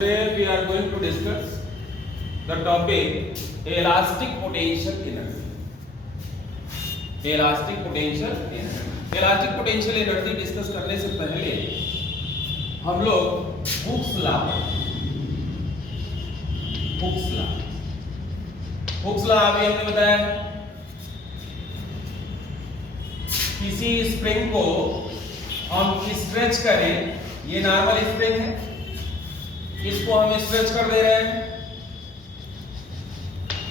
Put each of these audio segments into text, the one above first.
Today we are going to discuss the topic elastic potential energy. Elastic potential energy. Elastic potential energy discuss करने से पहले हम लोग Hooke's law अभी हमने बताया किसी स्प्रिंग को हम स्ट्रेच करें, ये नॉर्मल स्प्रिंग है, इसको हम स्ट्रेच कर दे रहे हैं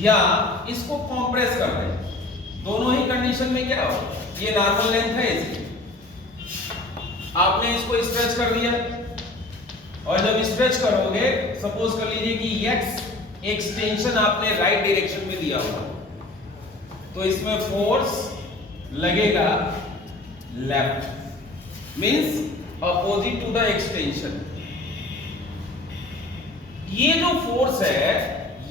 या इसको कंप्रेस कर रहे हैं, दोनों ही कंडीशन में क्या हो, ये नॉर्मल लेंथ है इसकी, आपने इसको स्ट्रेच कर दिया और जब स्ट्रेच करोगे सपोज कर लीजिए कि x एक्सटेंशन आपने राइट डायरेक्शन में दिया हुआ, तो इसमें फोर्स लगेगा left means opposite to the extension. ये जो फोर्स है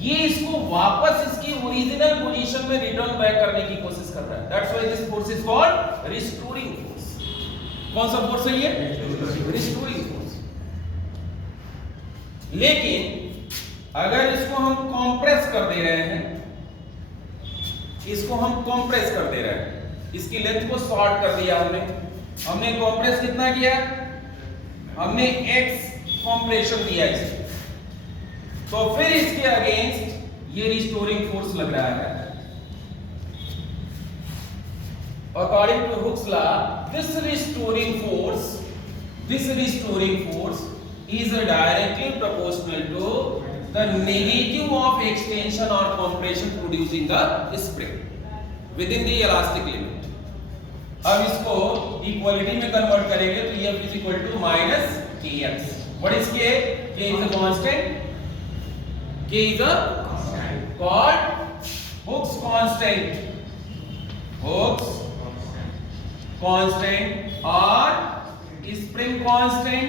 ये इसको वापस इसकी ओरिजिनल पोजीशन में रिटर्न बैक करने की कोशिश कर रहा है। That's why this force is called restoring force. कौन सा फोर्स है ये? Restoring force. लेकिन अगर इसको हम कंप्रेस कर दे रहे हैं, इसको हम कंप्रेस कर दे रहे हैं, इसकी लेंथ को शॉर्ट कर दिया हमने कंप्रेस कितना किया? हमने x कंप्रेशन दिया इसको, तो फिर इसके अगेंस्ट ये रिस्टोरिंग फोर्स लग रहा है। According to Hooke's law, this restoring force is directly proportional to the negative of extension or compression producing the spring within the elastic limit. अब इसको इक्वालिटी में कन्वर्ट करेंगे तो F is equal to minus Kx. What is K? K is a constant. K is a called Hooke's constant. Hooke's constant or spring constant,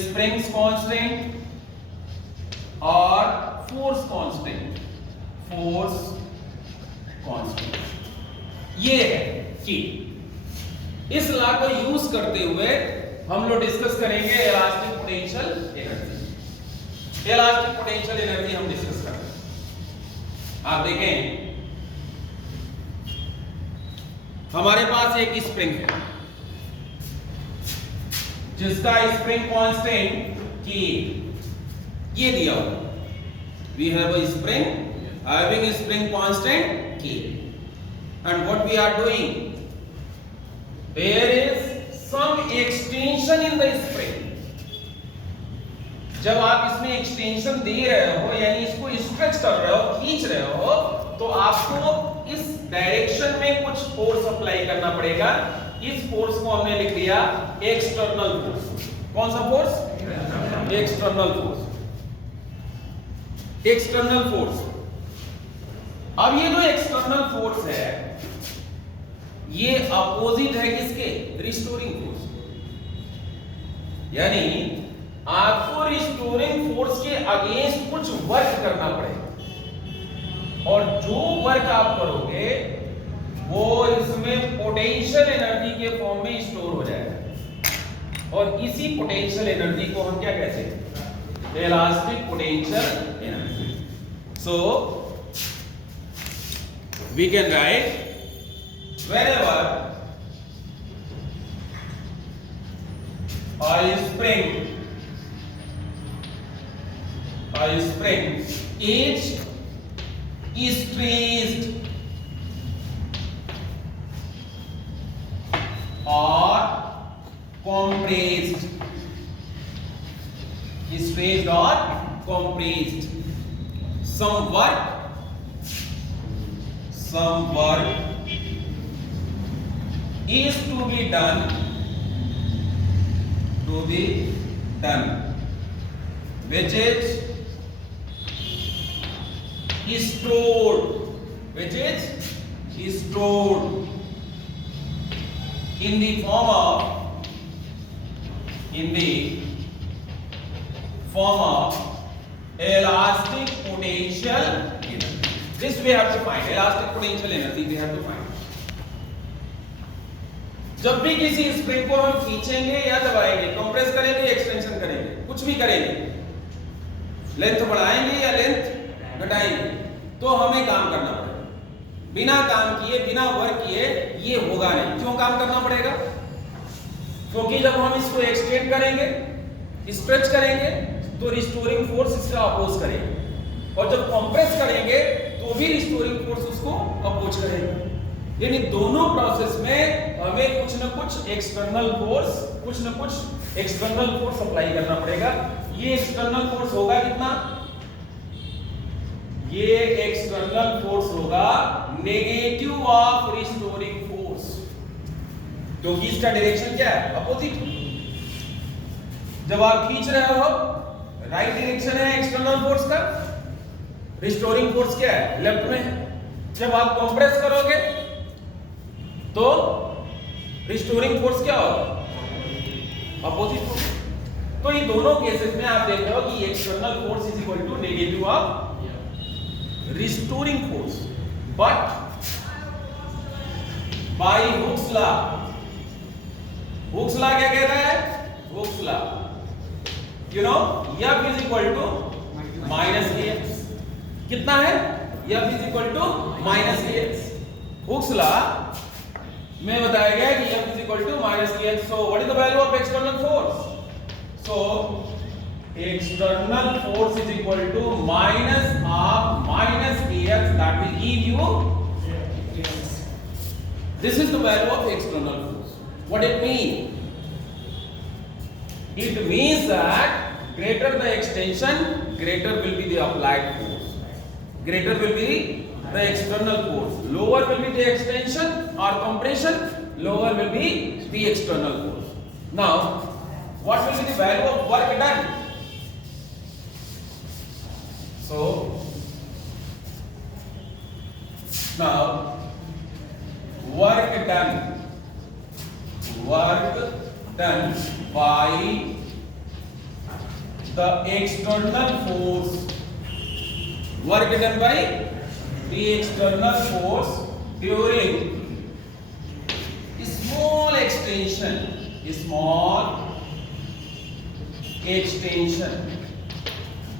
springs constant or force constant. ये है कि इस law को use करते हुए हम लोग discuss करेंगे elastic potential energy. Elastic potential energy हम डिस्कस करेंगे। आप देखें हमारे पास एक स्प्रिंग है जिसका स्प्रिंग कांस्टेंट K ये दिया हुआ। We have a spring having a spring constant K, and what we are doing, there is some extension in the spring. जब आप इसमें एक्सटेंशन दे रहे हो यानी इसको स्ट्रेच कर रहे हो, खींच रहे हो, तो आपको इस डायरेक्शन में कुछ फोर्स अप्लाई करना पड़ेगा। इस फोर्स को हमने लिख दिया एक्सटर्नल फोर्स। कौन सा force? External force. External force. अब ये जो एक्सटर्नल फोर्स है ये अपोजिट है किसके? Restoring force. यानी आपको रिस्टोरिंग फोर्स के अगेंस्ट कुछ वर्क करना पड़ेगा और जो वर्क आप करोगे वो इसमें पोटेंशियल एनर्जी के फॉर्म में स्टोर हो जाएगा और इसी पोटेंशियल एनर्जी को हम क्या कहते हैं? Elastic potential energy. So we can write whenever a spring is stretched or compressed, some work is to be done, which is stored in the form of elastic potential energy. This we have to find. Elastic potential energy we have to find. जब भी किसी spring को हम खींचेंगे या दबाएंगे, compress करेंगे, extension करेंगे, कुछ भी करेंगे, लेंथ बढ़ाएंगे या लेंथ घटाएंगे, तो हमें काम करना पड़ेगा। बिना काम किए, बिना वर्क किए ये होगा नहीं। क्यों काम करना पड़ेगा? क्योंकि जब हम इसको एक्सटेंड करेंगे, स्ट्रेच करेंगे, तो रिस्टोरिंग फोर्स इसका अपोज करेगा, और जब कंप्रेस करेंगे तो भी रिस्टोरिंग फोर्स उसको अपोज करेगा। यानी दोनों प्रोसेस में हमें कुछ न कुछ एक्सटर्नल फोर्स अप्लाई करना पड़ेगा। ये एक्सटर्नल फोर्स होगा कितना? ये एक्सटर्नल फोर्स होगा नेगेटिव ऑफ रिस्टोरिंग फोर्स, क्योंकि इसका डायरेक्शन क्या है? अपोजिट। जब आप खींच रहे हो, राइट डायरेक्शन है एक्सटर्नल फोर्स का, रिस्टोरिंग फोर्स क्या है? लेफ्ट में। जब आप कंप्रेस करोगे तो रिस्टोरिंग फोर्स क्या होगा? अपोजिट होगा। तो इन दोनों केसेस में आप देख रहे हो कि external force is equal to negative of restoring force, but by Hooke's law. Hooke's law क्या कहता है? Hooke's law, you know, F is equal to minus kx। कितना है? F is equal to minus kx। Hooke's law में बताया गया कि F is equal to minus kx। So what is the value of external force? So external force is equal to minus of minus kx, that will give you this is the value of external force. What it mean? It means that greater the extension, greater will be the applied force, greater will be the external force, lower will be the extension or compression, lower will be the external force. Now what will be the value of work done? So now work done by the external force, work done by the external force during small extension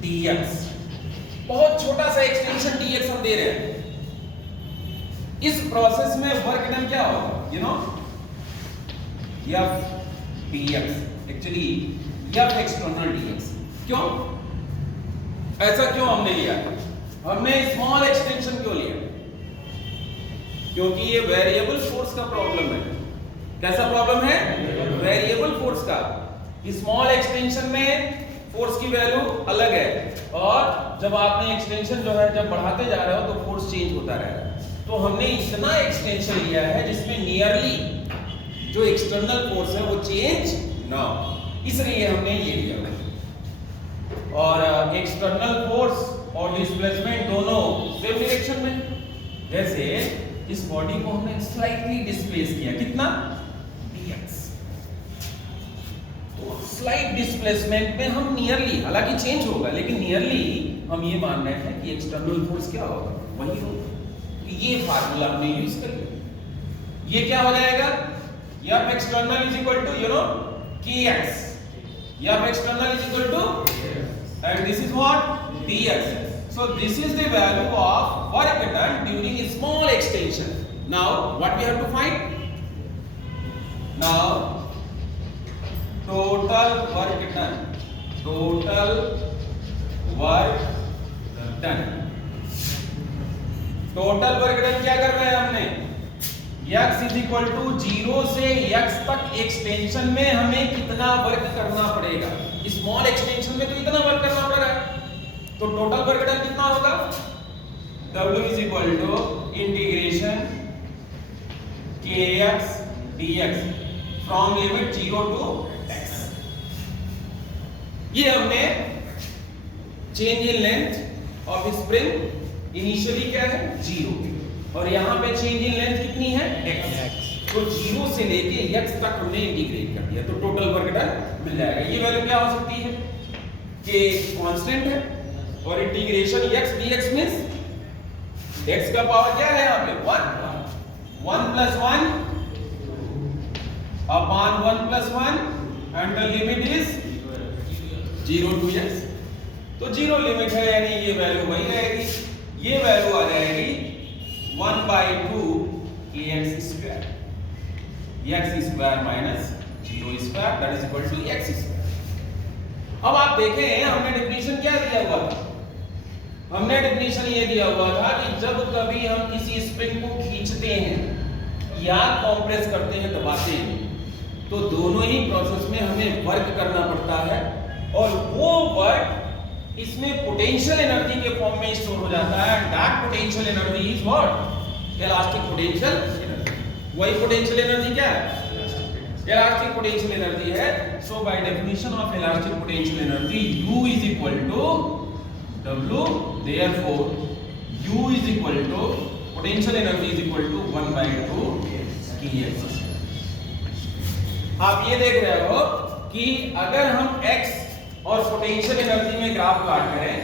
dx, बहुत छोटा सा extension dx हम दे रहे हैं। इस process में work done क्या होगा? You know, F dx, actually F external dx। क्यों ऐसा क्यों हमने लिया? हमने स्मॉल एक्सटेंशन क्यों लिया? क्योंकि ये वेरिएबल फोर्स का प्रॉब्लम है। कैसा प्रॉब्लम है? वेरिएबल फोर्स का। स्मॉल एक्सटेंशन में फोर्स की वैल्यू अलग है, और जब आपने एक्सटेंशन जो है जब बढ़ाते जा रहे हो तो फोर्स चेंज होता रहेगा। तो हमने इतना एक्सटेंशन लिया है जिसमें नियरली जो एक्सटर्नल फोर्स है वो चेंज ना हो, इसलिए हमने ये लिया। और एक्सटर्नल फोर्स और डिस्प्लेसमेंट दोनों सेम डायरेक्शन में। जैसे इस बॉडी को हमने स्लाइटली डिस्प्लेस किया, कितना? dx। तो स्लाइट डिस्प्लेसमेंट में हम नियरली, हालांकि चेंज होगा लेकिन नियरली हम ये मान रहे हैं कि एक्सटर्नल फोर्स क्या होगा? वही होगा। ये फार्मूला हमने यूज कर लिया। ये क्या हो जाएगा? F external is equal to, you know, kx. F external is equal to, and this is what? dx. So this is the value of work done during a small extension. Now what we have to find? Now total work done. Total work done. Total work done क्या कर रहे हैं हमने? x is equal to 0 से x तक extension में हमें कितना वर्क करना पड़ेगा? स्मॉल एक्सटेंशन में तो इतना वर्क करना पड़ रहा है, तो टोटल वर्क डन कितना होगा? w is equal to integration kx dx from limit 0 to x। ये हमने change in length of spring initially क्या है? 0, और यहाँ पे चेंज इन लेंथ कितनी है? x। तो 0 से लेके x तक हमने इंटीग्रेट कर दिया, तो टोटल वर्क डन मिल जाएगा। ये वैल्यू क्या हो सकती है? कि कांस्टेंट है, और integration x dx means x का पावर क्या है यहाँ पे? 1 plus 1 upon 1 plus 1 and the limit is 0 to x, तो जीरो लिमिट है यानी ये वैल्यू वही रहेगी, ये वैल्यू आ जाएगी 1/2 kx square, x square minus 0 square that is equal to x square. अब आप देखें हमने डेफिनेशन क्या दिया हुआ था, हमने डेफिनेशन ये दिया हुआ था कि जब कभी हम किसी स्प्रिंग को खींचते हैं या कंप्रेस करते हैं, दबाते हैं, तो दोनों ही प्रोसेस में हमें वर्क करना पड़ता है और वो वर्क इसमें पोटेंशियल एनर्जी के फॉर्म में स्टोर हो जाता है। That potential energy is what? Elastic potential energy. वही पोटेंशियल एनर्जी क्या है? इलास्टिक पोटेंशियल एनर्जी है। So by definition of elastic potential energy U is equal to W, therefore U is equal to potential energy is equal to 1/2 kx। आप ये देख रहे हो कि अगर हम x और पोटेंशियल एनर्जी में ग्राफ प्लॉट करें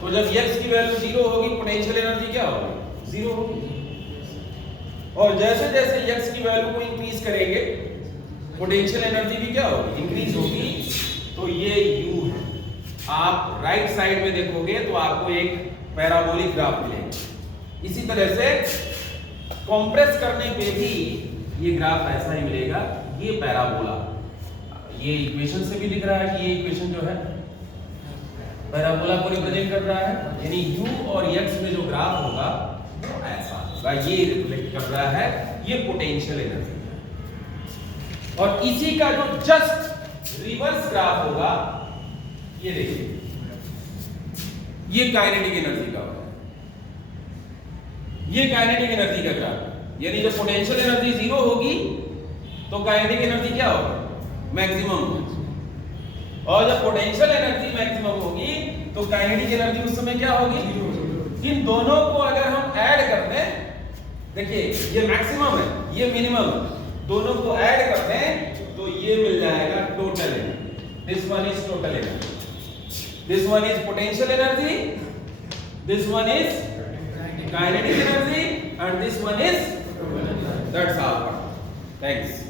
तो जब x की वैल्यू 0 होगी पोटेंशियल एनर्जी क्या होगी? 0 होगी। और जैसे जैसे x की वैल्यू को इंक्रीज करेंगे पोटेंशियल एनर्जी भी क्या होगी? इंक्रीज होगी। तो ये U है। आप राइट साइड में देखोगे तो आपको एक पैराबोलिक ग्राफ मिलेगा। इसी तरह से कंप्रेस करने पे भी ये ग्राफ ऐसा ही मिलेगा, ये पैराबोला। ये इक्वेशन से भी दिख रहा है कि ये इक्वेशन जो है पैराबोला को रिप्रेजेंट कर रहा है, यानी u और x में जो ग्राफ होगा वो ऐसा होगा, ये रिफ्लेक्ट कर रहा है ये पोटेंशियल एनर्जी। और इसी का जो जस्ट रिवर्स ग्राफ होगा ये देखिए, ये काइनेटिक एनर्जी का होगा, ये काइनेटिक एनर्जी का ग्राफ, यानी जब पोटेंशियल एनर्जी 0 होगी तो काइनेटिक एनर्जी क्या होगी? मैक्सिमम होगी। और जब पोटेंशियल एनर्जी मैक्सिमम होगी तो काइनेटिक एनर्जी उस समय क्या होगी? इन दोनों को अगर हम ऐड कर दें, देखिए ये मैक्सिमम है ये मिनिमम है, दोनों को ऐड कर दें तो ये मिल जाएगा total energy. This one is total energy, this one is potential energy, this one is kinetic energy, and this one is, that's all. Thanks.